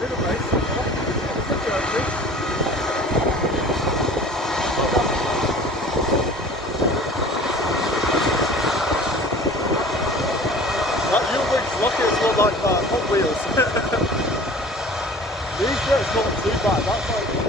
Little race. Good journey. That Uwix rockets look like Hot Wheels. These bits not too bad. That's like